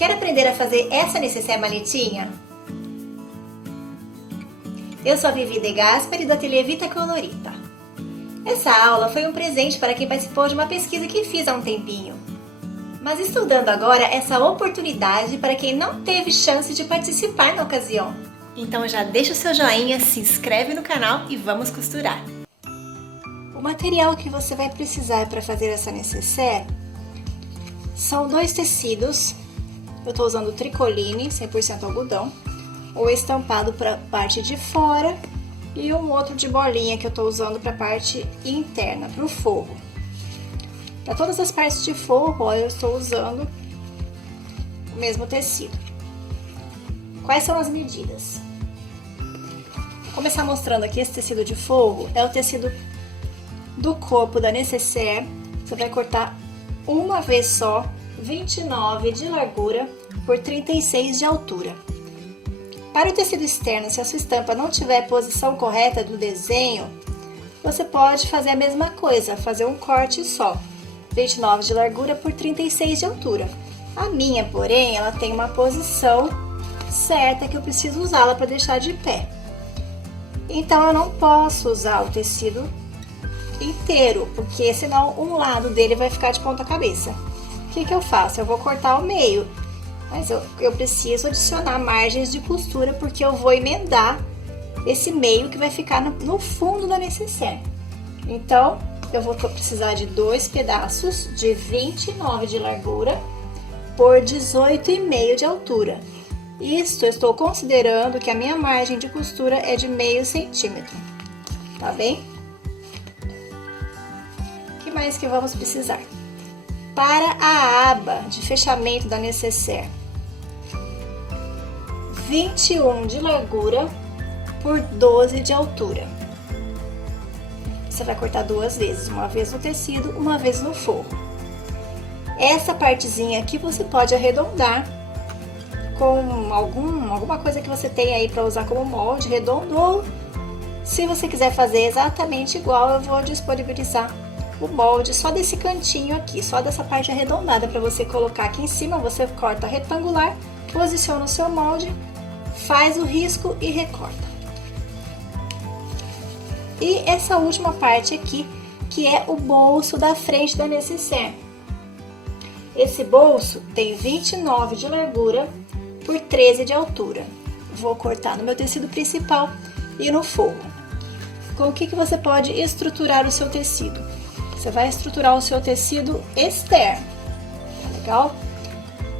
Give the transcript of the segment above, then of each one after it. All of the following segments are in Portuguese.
Quer aprender a fazer essa necessaire maletinha? Eu sou a Vivi De Gasperi do Ateliê Vita Colorita. Essa aula foi um presente para quem participou de uma pesquisa que fiz há um tempinho. Mas estou dando agora essa oportunidade para quem não teve chance de participar na ocasião. Então já deixa o seu joinha, se inscreve no canal e vamos costurar. O material que você vai precisar para fazer essa necessaire são 2 tecidos. Eu estou usando tricoline 100% algodão, o estampado para a parte de fora e um outro de bolinha que eu estou usando para a parte interna, para o forro. Para todas as partes de forro, ó, eu estou usando o mesmo tecido. Quais são as medidas? Vou começar mostrando aqui esse tecido de forro, é o tecido do corpo da necessaire. Você vai cortar uma vez só, 29 de largura por 36 de altura. Para o tecido externo, se a sua estampa não tiver a posição correta do desenho, você pode fazer a mesma coisa, fazer um corte só, 29 de largura por 36 de altura. A minha, porém, ela tem uma posição certa que eu preciso usá-la para deixar de pé. Então, eu não posso usar o tecido inteiro, porque senão um lado dele vai ficar de ponta cabeça. O que eu faço? Eu vou cortar ao meio, mas eu preciso adicionar margens de costura, porque eu vou emendar esse meio que vai ficar no fundo da necessaire. Então, eu vou precisar de 2 pedaços de 29 de largura por 18,5 de altura. Isto eu estou considerando que a minha margem de costura é de meio centímetro, tá bem? O que mais que vamos precisar? Para a aba de fechamento da necessaire, 21 de largura por 12 de altura. Você vai cortar 2 vezes, uma vez no tecido, uma vez no forro. Essa partezinha aqui você pode arredondar com alguma coisa que você tem aí para usar como molde redondo, ou se você quiser fazer exatamente igual, eu vou disponibilizar o molde só desse cantinho aqui, só dessa parte arredondada, para você colocar aqui em cima. Você corta retangular, posiciona o seu molde, faz o risco e recorta. E essa última parte aqui, que é o bolso da frente da necessaire. Esse bolso tem 29 de largura por 13 de altura. Vou cortar no meu tecido principal e no forro. Com o que você pode estruturar o seu tecido? Você vai estruturar o seu tecido externo, tá legal?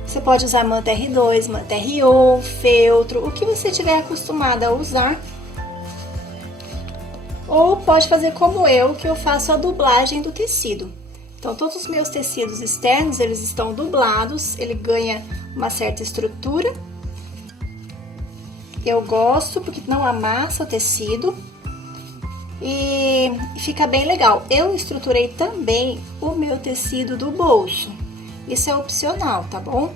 Você pode usar manta R2, manta R1, feltro, o que você estiver acostumada a usar. Ou pode fazer como eu, que eu faço a dublagem do tecido. Então, todos os meus tecidos externos, eles estão dublados, ele ganha uma certa estrutura. Eu gosto porque não amassa o tecido. E fica bem legal. Eu estruturei também o meu tecido do bolso. Isso é opcional, tá bom?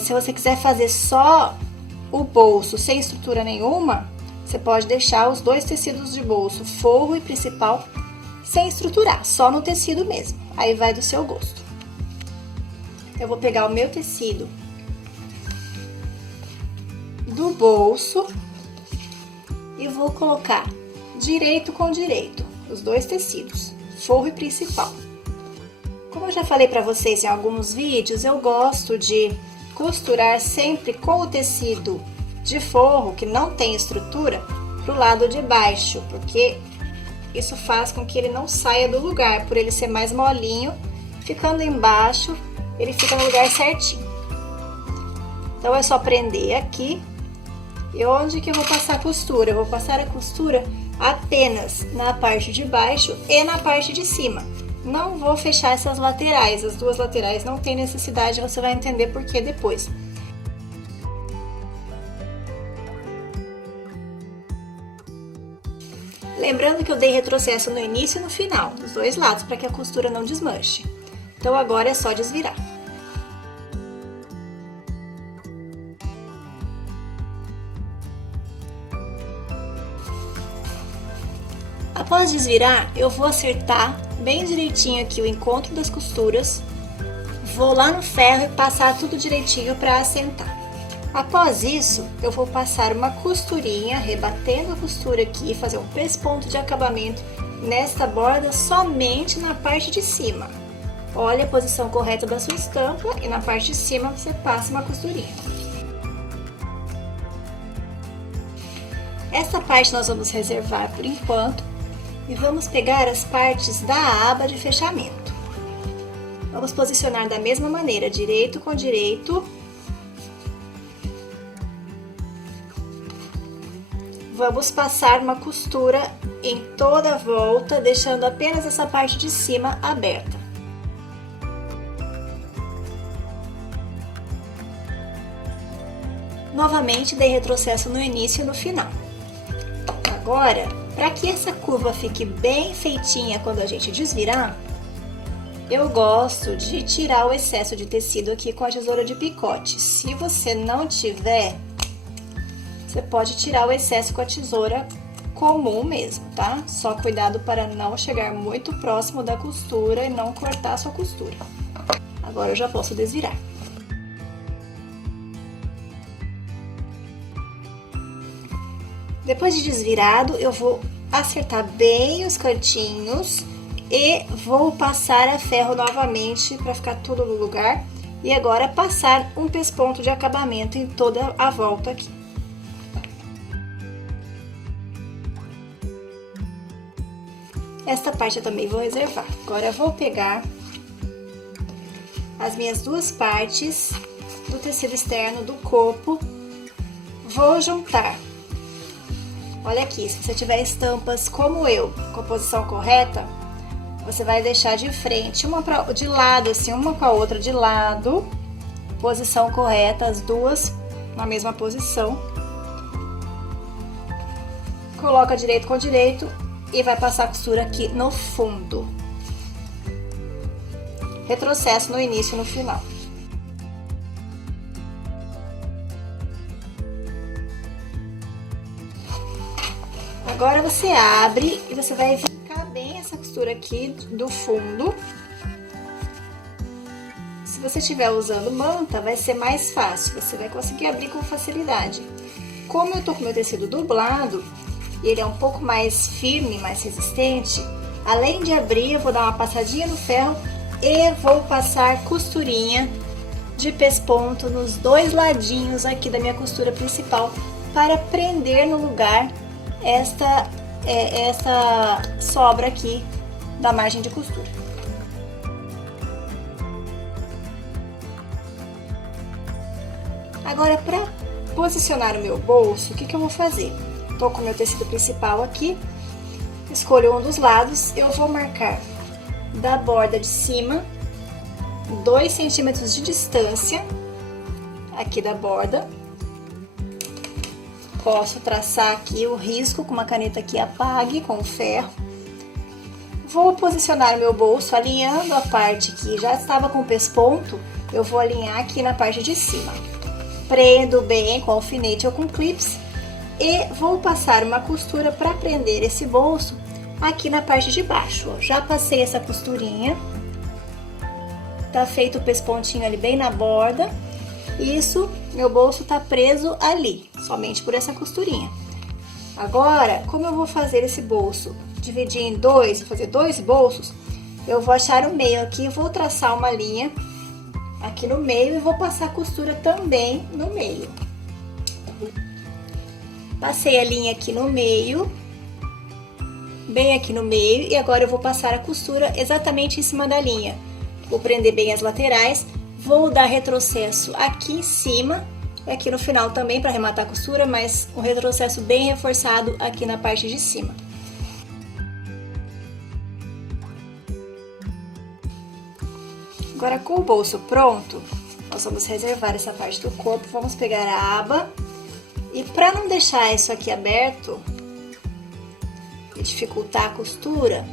Se você quiser fazer só o bolso sem estrutura nenhuma, você pode deixar os 2 tecidos de bolso, forro e principal, sem estruturar, só no tecido mesmo. Aí vai do seu gosto. Eu vou pegar o meu tecido do bolso e vou colocar direito com direito, os 2 tecidos, forro e principal. Como eu já falei para vocês em alguns vídeos, eu gosto de costurar sempre com o tecido de forro, que não tem estrutura, pro lado de baixo, porque isso faz com que ele não saia do lugar, por ele ser mais molinho, ficando embaixo, ele fica no lugar certinho. Então, é só prender aqui. E onde que eu vou passar a costura? Eu vou passar a costura apenas na parte de baixo e na parte de cima. Não vou fechar essas laterais, as 2 laterais não tem necessidade, você vai entender por que depois. Lembrando que eu dei retrocesso no início e no final, dos 2 lados, para que a costura não desmanche. Então, agora é só desvirar. Após desvirar, eu vou acertar bem direitinho aqui o encontro das costuras, vou lá no ferro e passar tudo direitinho para assentar. Após isso, eu vou passar uma costurinha, rebatendo a costura aqui, fazer um pesponto de acabamento nesta borda somente na parte de cima. Olha a posição correta da sua estampa e na parte de cima você passa uma costurinha. Essa parte nós vamos reservar por enquanto e vamos pegar as partes da aba de fechamento. Vamos posicionar da mesma maneira, direito com direito. Vamos passar uma costura em toda a volta, deixando apenas essa parte de cima aberta. Novamente, dei retrocesso no início e no final. Agora, para que essa curva fique bem feitinha quando a gente desvirar, eu gosto de tirar o excesso de tecido aqui com a tesoura de picote. Se você não tiver, você pode tirar o excesso com a tesoura comum mesmo, tá? Só cuidado para não chegar muito próximo da costura e não cortar a sua costura. Agora eu já posso desvirar. Depois de desvirado, eu vou acertar bem os cantinhos e vou passar a ferro novamente para ficar tudo no lugar. E agora passar um pesponto de acabamento em toda a volta aqui. Esta parte eu também vou reservar. Agora eu vou pegar as minhas duas partes do tecido externo do corpo, vou juntar. Olha aqui, se você tiver estampas como eu, com a posição correta, você vai deixar de frente, de lado, assim, uma com a outra de lado, posição correta, as duas na mesma posição. Coloca direito com direito e vai passar a costura aqui no fundo. Retrocesso no início e no final. Agora você abre e você vai vincar bem essa costura aqui do fundo. Se você estiver usando manta, vai ser mais fácil, você vai conseguir abrir com facilidade. Como eu tô com meu tecido dublado, e ele é um pouco mais firme, mais resistente, além de abrir, eu vou dar uma passadinha no ferro e vou passar costurinha de pesponto nos dois ladinhos aqui da minha costura principal para prender no lugar esta sobra aqui da margem de costura. Agora, para posicionar o meu bolso, o que eu vou fazer? Tô com o meu tecido principal aqui, escolho um dos lados, eu vou marcar da borda de cima 2 centímetros de distância aqui da borda. Posso traçar aqui o risco com uma caneta que apague com o ferro. Vou posicionar o meu bolso alinhando a parte que já estava com o pesponto, eu vou alinhar aqui na parte de cima. Prendo bem com alfinete ou com clips. E vou passar uma costura para prender esse bolso aqui na parte de baixo. Já passei essa costurinha, tá feito o pespontinho ali bem na borda. Isso, meu bolso tá preso ali, somente por essa costurinha. Agora, como eu vou fazer esse bolso? Dividir em dois, fazer 2 bolsos, eu vou achar o meio aqui, vou traçar uma linha aqui no meio e vou passar a costura também no meio. Passei a linha aqui no meio, bem aqui no meio, e agora eu vou passar a costura exatamente em cima da linha. Vou prender bem as laterais, vou dar retrocesso aqui em cima e aqui no final também para arrematar a costura, mas um retrocesso bem reforçado aqui na parte de cima. Agora, com o bolso pronto, nós vamos reservar essa parte do corpo, vamos pegar a aba. E para não deixar isso aqui aberto e dificultar a costura,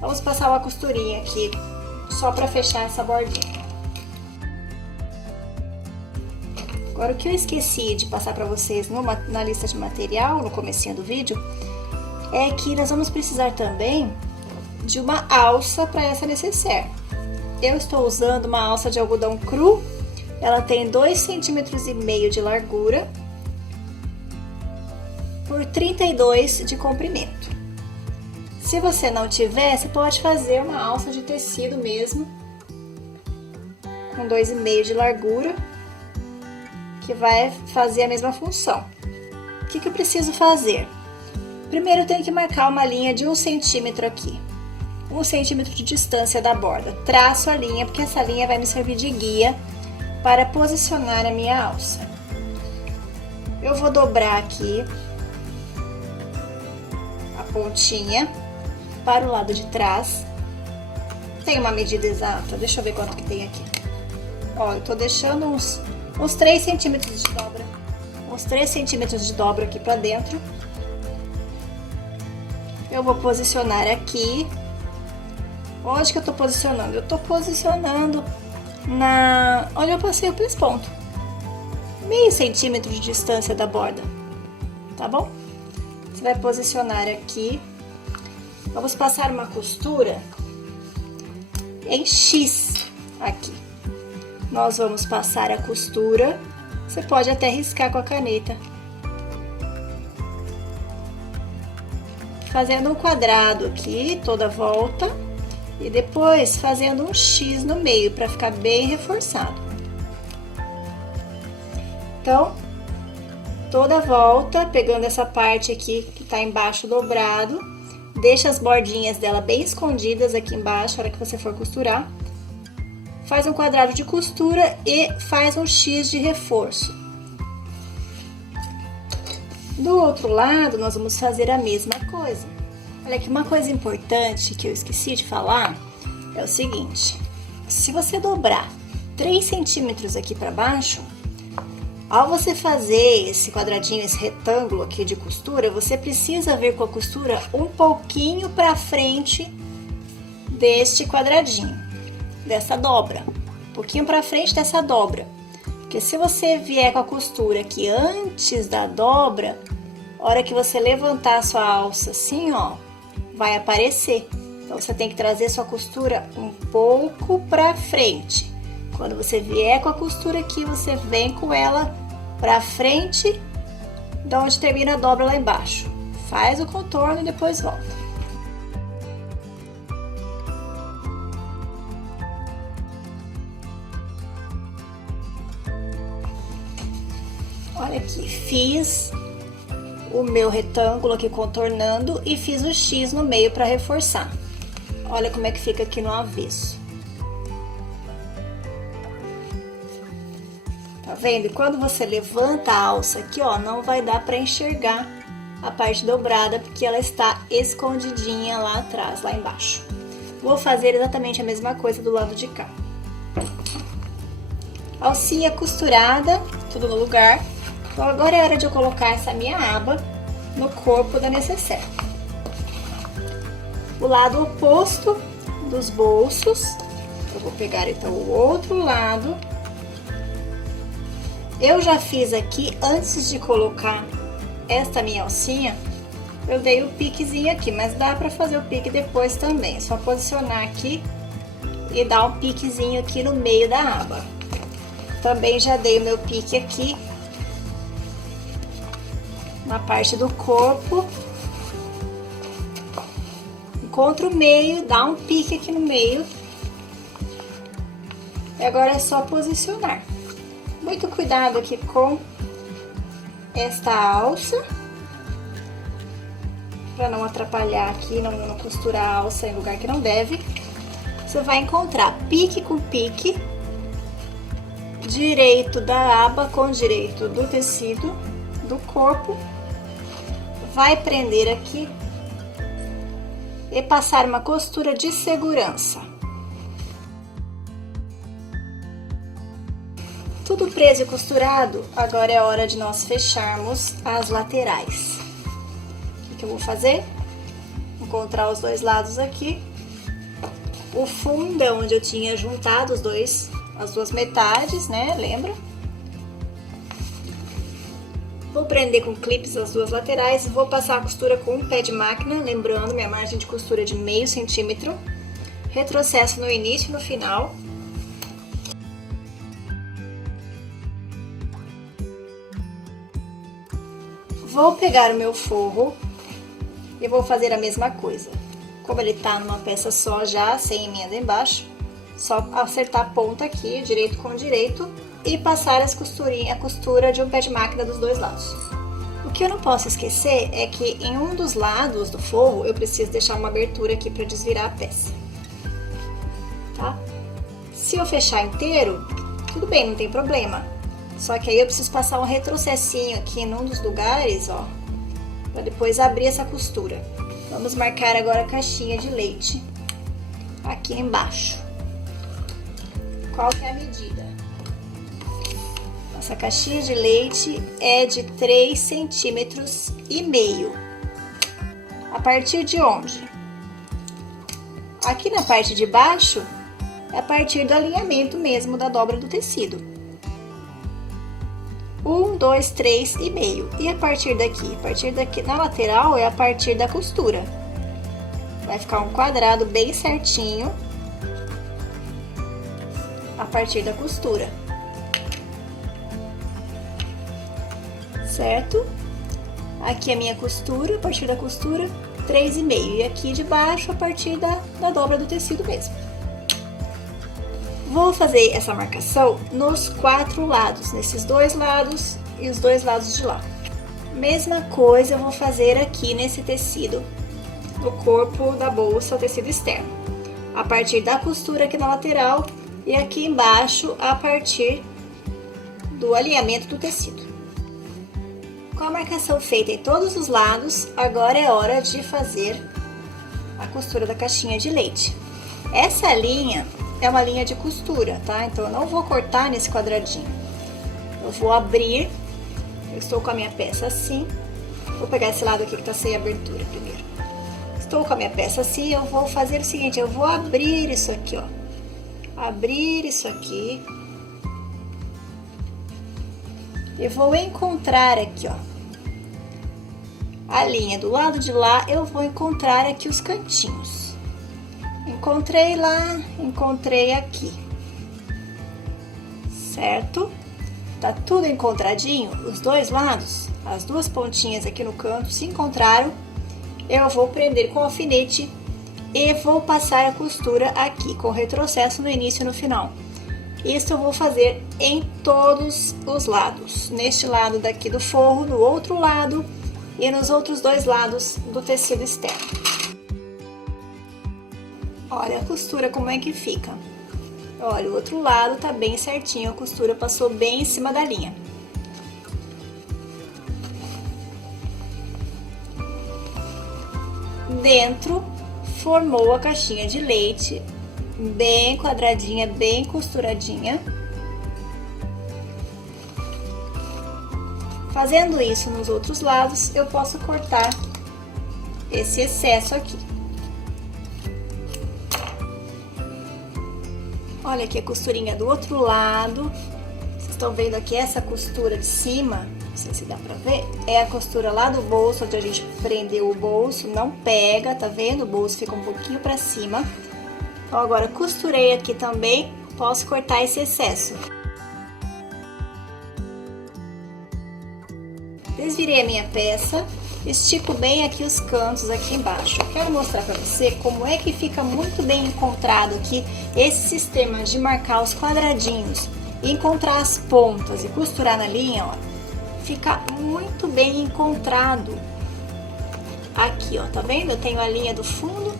vamos passar uma costurinha aqui, só para fechar essa bordinha. Agora, o que eu esqueci de passar para vocês na lista de material, no comecinho do vídeo, é que nós vamos precisar também de uma alça para essa necessaire. eu estou usando uma alça de algodão cru. Ela tem 2,5 cm de largura por 32 de comprimento. Se você não tiver, você pode fazer uma alça de tecido mesmo, com 2,5 de largura, que vai fazer a mesma função. O que eu preciso fazer? Primeiro eu tenho que marcar uma linha de 1 centímetro aqui, 1 centímetro de distância da borda. Traço a linha, porque essa linha vai me servir de guia para posicionar a minha alça. Eu vou dobrar aqui a pontinha para o lado de trás. Tem uma medida exata, deixa eu ver quanto que tem aqui. Ó, eu tô deixando uns 3 centímetros de dobra, uns 3 centímetros de dobra aqui para dentro. Eu vou posicionar aqui. Onde que eu tô posicionando? Eu tô posicionando onde eu passei o pesponto, meio centímetro de distância da borda, tá bom? Você vai posicionar aqui. Vamos passar uma costura em X aqui. Nós vamos passar a costura. Você pode até riscar com a caneta, fazendo um quadrado aqui toda a volta e depois fazendo um X no meio para ficar bem reforçado. Então, toda a volta, pegando essa parte aqui que tá embaixo dobrado, deixa as bordinhas dela bem escondidas aqui embaixo na hora que você for costurar. Faz um quadrado de costura e faz um X de reforço. Do outro lado, nós vamos fazer a mesma coisa. Olha aqui, uma coisa importante que eu esqueci de falar é o seguinte: se você dobrar 3 centímetros aqui para baixo, ao você fazer esse quadradinho, esse retângulo aqui de costura, você precisa vir com a costura um pouquinho para frente deste quadradinho, dessa dobra, um pouquinho para frente dessa dobra. Porque se você vier com a costura aqui antes da dobra, a hora que você levantar a sua alça assim, ó, vai aparecer. Então você tem que trazer sua costura um pouco para frente. Quando você vier com a costura aqui, você vem com ela para frente, de onde termina a dobra lá embaixo. Faz o contorno e depois volta. Olha aqui, fiz o meu retângulo aqui contornando e fiz o X no meio para reforçar. Olha como é que fica aqui no avesso. Tá vendo? E quando você levanta a alça aqui, ó, não vai dar para enxergar a parte dobrada, porque ela está escondidinha lá atrás, lá embaixo. Vou fazer exatamente a mesma coisa do lado de cá. Alcinha costurada, tudo no lugar. Então agora é hora de eu colocar essa minha aba no corpo da necessaire. O lado oposto dos bolsos, eu vou pegar então o outro lado. Eu já fiz aqui, antes de colocar esta minha alcinha, eu dei o piquezinho aqui, mas dá pra fazer o pique depois também. É só posicionar aqui e dar um piquezinho aqui no meio da aba. Também já dei o meu pique aqui na parte do corpo. Encontra o meio, dá um pique aqui no meio. E agora é só posicionar. Muito cuidado aqui com esta alça, para não atrapalhar aqui, não costurar a alça em lugar que não deve. Você vai encontrar pique com pique, direito da aba com direito do tecido do corpo. Vai prender aqui e passar uma costura de segurança. Tudo preso e costurado, agora é hora de nós fecharmos as laterais. O que eu vou fazer? Encontrar os dois lados aqui. O fundo é onde eu tinha juntado as duas metades, né? Lembra? Vou prender com clips as duas laterais, vou passar a costura com um pé de máquina, lembrando, minha margem de costura é de meio centímetro. retrocesso no início e no final. Vou pegar o meu forro e vou fazer a mesma coisa. Como ele tá numa peça só já, sem emenda embaixo, só acertar a ponta aqui, direito com direito, e passar a costura de um pé de máquina dos dois lados. O que eu não posso esquecer é que em um dos lados do forro eu preciso deixar uma abertura aqui para desvirar a peça, tá? Se eu fechar inteiro, tudo bem, não tem problema. Só que aí eu preciso passar um retrocessinho aqui num dos lugares, ó, para depois abrir essa costura. Vamos marcar agora a caixinha de leite aqui embaixo. Qual que é a medida? Essa caixinha de leite é de 3,5 centímetros. A partir de onde? Aqui na parte de baixo é a partir do alinhamento mesmo da dobra do tecido. 1, 2, 3,5. E a partir daqui na lateral é a partir da costura. Vai ficar um quadrado bem certinho a partir da costura. Certo? Aqui a minha costura, a partir da costura, 3,5. E aqui de baixo, a partir da dobra do tecido mesmo. Vou fazer essa marcação nos 4 lados, nesses 2 lados e os 2 lados de lá. Mesma coisa eu vou fazer aqui nesse tecido, no corpo da bolsa, o tecido externo. A partir da costura aqui na lateral e aqui embaixo, a partir do alinhamento do tecido. Com a marcação feita em todos os lados, agora é hora de fazer a costura da caixinha de leite. Essa linha é uma linha de costura, tá? Então eu não vou cortar nesse quadradinho. Eu vou abrir, eu estou com a minha peça assim. Vou pegar esse lado aqui que tá sem abertura primeiro. Estou com a minha peça assim, eu vou fazer o seguinte, eu vou abrir isso aqui, ó. Abrir isso aqui. E vou encontrar aqui, ó, a linha do lado de lá, eu vou encontrar aqui os cantinhos. Encontrei lá, encontrei aqui, certo? Tá tudo encontradinho, os dois lados, as duas pontinhas aqui no canto se encontraram. Eu vou prender com alfinete e vou passar a costura aqui, com retrocesso no início e no final. Isso eu vou fazer em todos os lados, neste lado daqui do forro, no outro lado e nos outros 2 lados do tecido externo. Olha a costura como é que fica. Olha, o outro lado tá bem certinho, a costura passou bem em cima da linha. Dentro, formou a caixinha de leite, bem quadradinha, bem costuradinha. Fazendo isso nos outros lados, eu posso cortar esse excesso aqui. Olha aqui a costurinha do outro lado. Vocês estão vendo aqui essa costura de cima? Não sei se dá pra ver. É a costura lá do bolso, onde a gente prendeu o bolso. Não pega, tá vendo? O bolso fica um pouquinho pra cima. Então, agora costurei aqui também. Posso cortar esse excesso. Desvirei a minha peça. Estico bem aqui os cantos aqui embaixo. Eu quero mostrar pra você como é que fica muito bem encontrado aqui esse sistema de marcar os quadradinhos e encontrar as pontas e costurar na linha, ó. Fica muito bem encontrado aqui, ó, tá vendo? Eu tenho a linha do fundo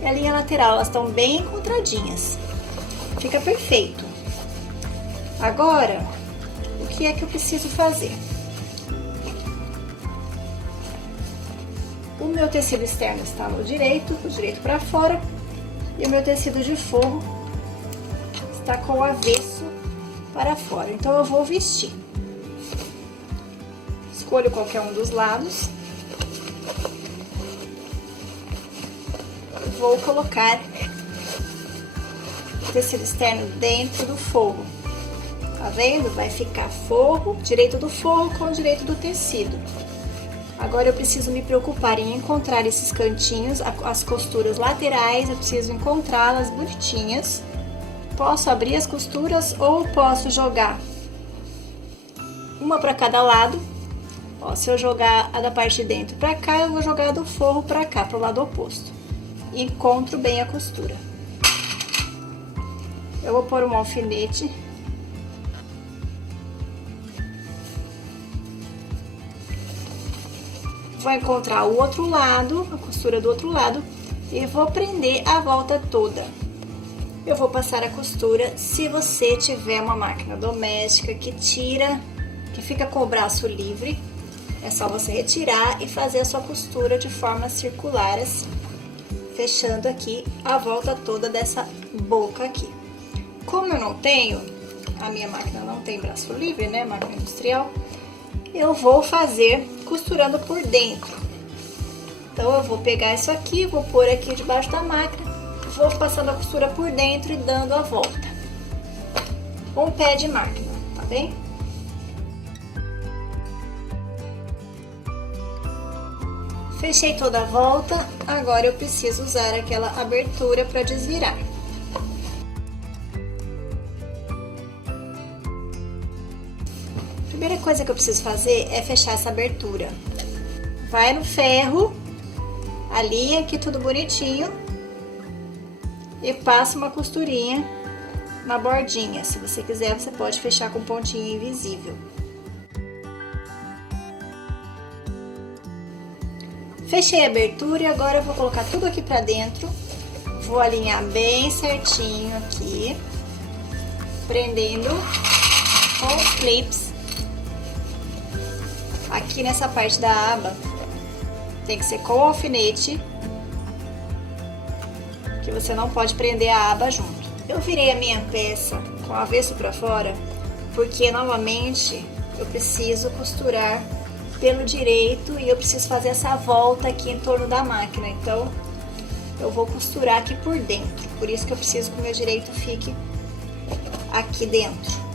e a linha lateral, elas estão bem encontradinhas. Fica perfeito. Agora, o que é que eu preciso fazer? O meu tecido externo está no direito, o direito para fora, e o meu tecido de forro está com o avesso para fora. Então, eu vou vestir. Escolho qualquer um dos lados. Vou colocar o tecido externo dentro do forro. Tá vendo? Vai ficar forro, direito do forro com o direito do tecido. Agora eu preciso me preocupar em encontrar esses cantinhos, as costuras laterais, eu preciso encontrá-las bonitinhas. Posso abrir as costuras ou posso jogar uma para cada lado. Ó, se eu jogar a da parte de dentro para cá, eu vou jogar a do forro para cá, para o lado oposto. E encontro bem a costura. Eu vou pôr um alfinete. Vou encontrar o outro lado, a costura do outro lado, e vou prender a volta toda. Eu vou passar a costura. Se você tiver uma máquina doméstica que fica com o braço livre, é só você retirar e fazer a sua costura de forma circular assim, fechando aqui a volta toda dessa boca aqui. Como eu não tenho, a minha máquina não tem braço livre, né, máquina industrial, eu vou fazer costurando por dentro. Então eu vou pegar isso aqui, vou pôr aqui debaixo da máquina, vou passando a costura por dentro e dando a volta. Um pé de máquina, tá bem? Fechei toda a volta, agora eu preciso usar aquela abertura para desvirar. A primeira coisa que eu preciso fazer é fechar essa abertura. Vai no ferro, alinha aqui tudo bonitinho e passa uma costurinha na bordinha. Se você quiser, você pode fechar com pontinha invisível. Fechei a abertura e agora eu vou colocar tudo aqui pra dentro. Vou alinhar bem certinho aqui, prendendo com os clips. Aqui nessa parte da aba, tem que ser com o alfinete, que você não pode prender a aba junto. Eu virei a minha peça com o avesso pra fora, porque novamente eu preciso costurar pelo direito e eu preciso fazer essa volta aqui em torno da máquina. Então, eu vou costurar aqui por dentro. Por isso que eu preciso que o meu direito fique aqui dentro.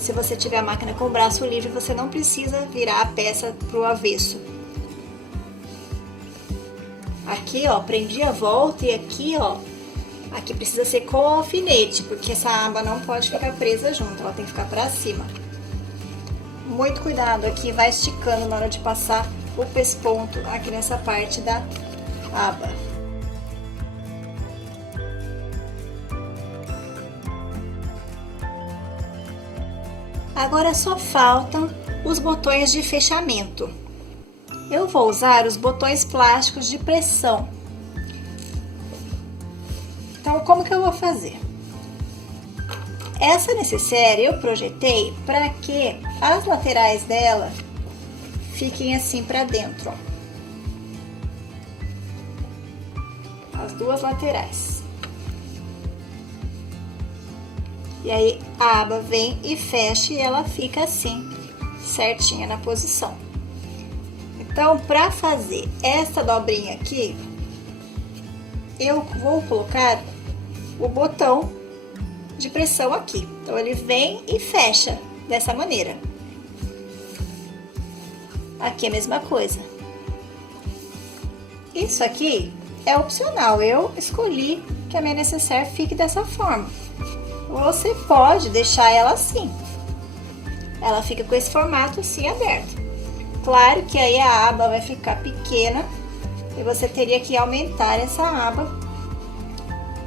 Se você tiver a máquina com o braço livre, você não precisa virar a peça pro avesso. Aqui, ó, prendi a volta e aqui, ó, aqui precisa ser com o alfinete, porque essa aba não pode ficar presa junto, ela tem que ficar pra cima. Muito cuidado aqui, vai esticando na hora de passar o pesponto aqui nessa parte da aba. Agora só faltam os botões de fechamento. Eu vou usar os botões plásticos de pressão. Então, como que eu vou fazer? Essa necessaire eu projetei para que as laterais dela fiquem assim para dentro, ó. As duas laterais. E aí a aba vem e fecha e ela fica assim, certinha na posição. Então, para fazer essa dobrinha aqui, eu vou colocar o botão de pressão aqui. Então, ele vem e fecha dessa maneira. Aqui é a mesma coisa. Isso aqui é opcional. Eu escolhi que a minha necessaire fique dessa forma. Você pode deixar ela assim. Ela fica com esse formato assim aberto. Claro que aí a aba vai ficar pequena e você teria que aumentar essa aba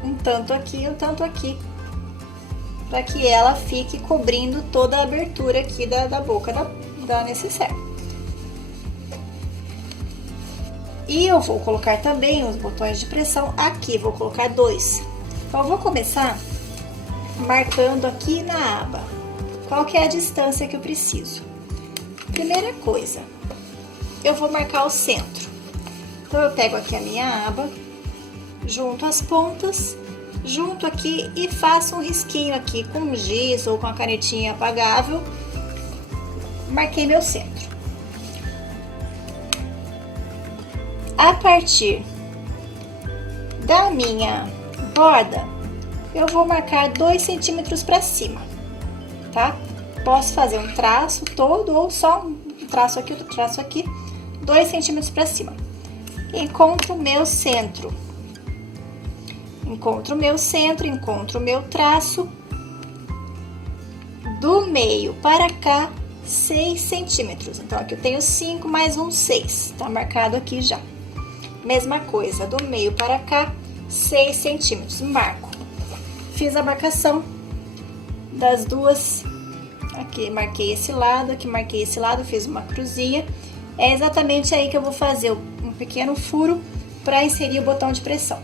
um tanto aqui, para que ela fique cobrindo toda a abertura aqui da boca da necessaire. E eu vou colocar também os botões de pressão aqui, vou colocar 2. Então, eu vou começar marcando aqui na aba qual que é a distância que eu preciso. Primeira coisa, eu vou marcar o centro. Então, eu pego aqui a minha aba, junto as pontas, junto aqui e faço um risquinho aqui com giz ou com a canetinha apagável. Marquei meu centro. A partir da minha borda, eu vou marcar 2 centímetros para cima, tá? Posso fazer um traço todo ou só um traço aqui, outro traço aqui, 2 centímetros para cima. Encontro o meu centro. Encontro o meu centro, encontro o meu traço. Do meio para cá, 6 centímetros. Então, aqui eu tenho 5 mais um 6. Tá marcado aqui já. Mesma coisa, do meio para cá, 6 centímetros. Marco. Fiz a marcação das duas. Aqui marquei esse lado, aqui marquei esse lado, fiz uma cruzinha. É exatamente aí que eu vou fazer um pequeno furo para inserir o botão de pressão.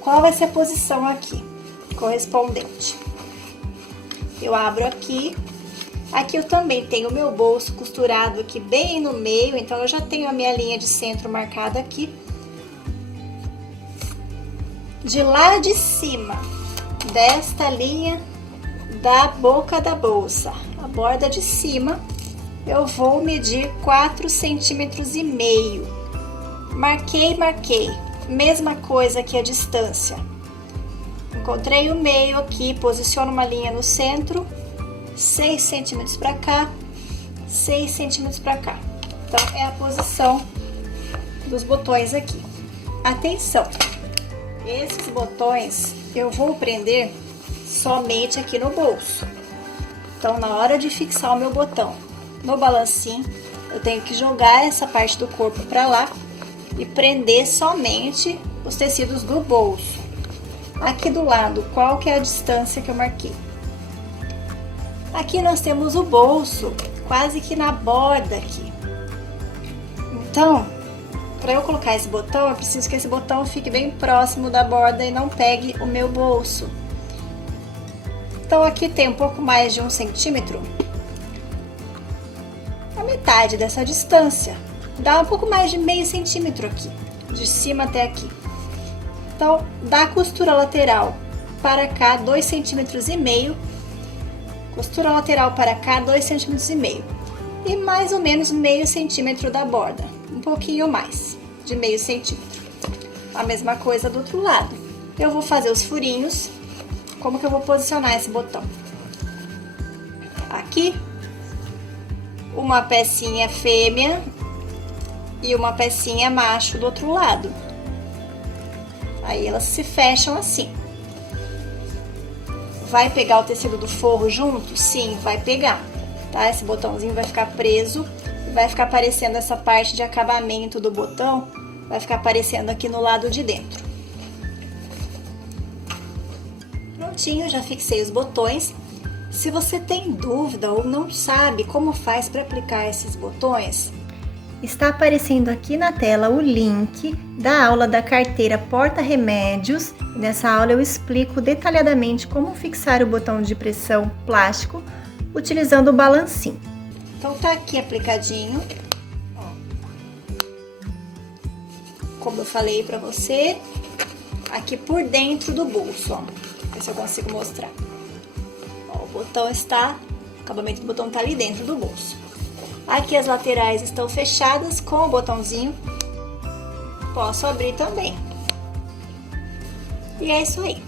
Qual vai ser a posição aqui correspondente? Eu abro aqui. Aqui eu também tenho o meu bolso costurado aqui bem no meio, então eu já tenho a minha linha de centro marcada aqui. De lá de cima desta linha da boca da bolsa, a borda de cima, eu vou medir 4,5 centímetros. Marquei. Mesma coisa que a distância. Encontrei o meio aqui, posiciono uma linha no centro, 6 centímetros para cá, 6 centímetros para cá. Então, é a posição dos botões aqui. Atenção! Esses botões eu vou prender somente aqui no bolso. Então, na hora de fixar o meu botão no balancinho, eu tenho que jogar essa parte do corpo para lá e prender somente os tecidos do bolso. Aqui do lado, qual que é a distância que eu marquei? Aqui nós temos o bolso quase que na borda aqui. Então, para eu colocar esse botão, eu preciso que esse botão fique bem próximo da borda e não pegue o meu bolso. Então, aqui tem um pouco mais de 1 centímetro. A metade dessa distância. Dá um pouco mais de meio centímetro aqui, de cima até aqui. Então, da costura lateral para cá, 2,5 centímetros. Costura lateral para cá, 2,5 centímetros. E mais ou menos meio centímetro da borda. Um pouquinho mais, de meio centímetro. A mesma coisa do outro lado. Eu vou fazer os furinhos. Como que eu vou posicionar esse botão? Aqui, uma pecinha fêmea e uma pecinha macho do outro lado. Aí elas se fecham assim. Vai pegar o tecido do forro junto? Sim, vai pegar, tá? Esse botãozinho vai ficar preso e vai ficar aparecendo essa parte de acabamento do botão, vai ficar aparecendo aqui no lado de dentro. Prontinho, já fixei os botões. Se você tem dúvida ou não sabe como faz para aplicar esses botões, está aparecendo aqui na tela o link da aula da carteira porta-remédios. Nessa aula eu explico detalhadamente como fixar o botão de pressão plástico utilizando o balancinho. Então tá aqui aplicadinho, ó. Como eu falei pra você, aqui por dentro do bolso, ó. Ver se eu consigo mostrar. Ó, o botão está, o acabamento do botão tá ali dentro do bolso. Aqui as laterais estão fechadas com o botãozinho. Posso abrir também. E é isso aí.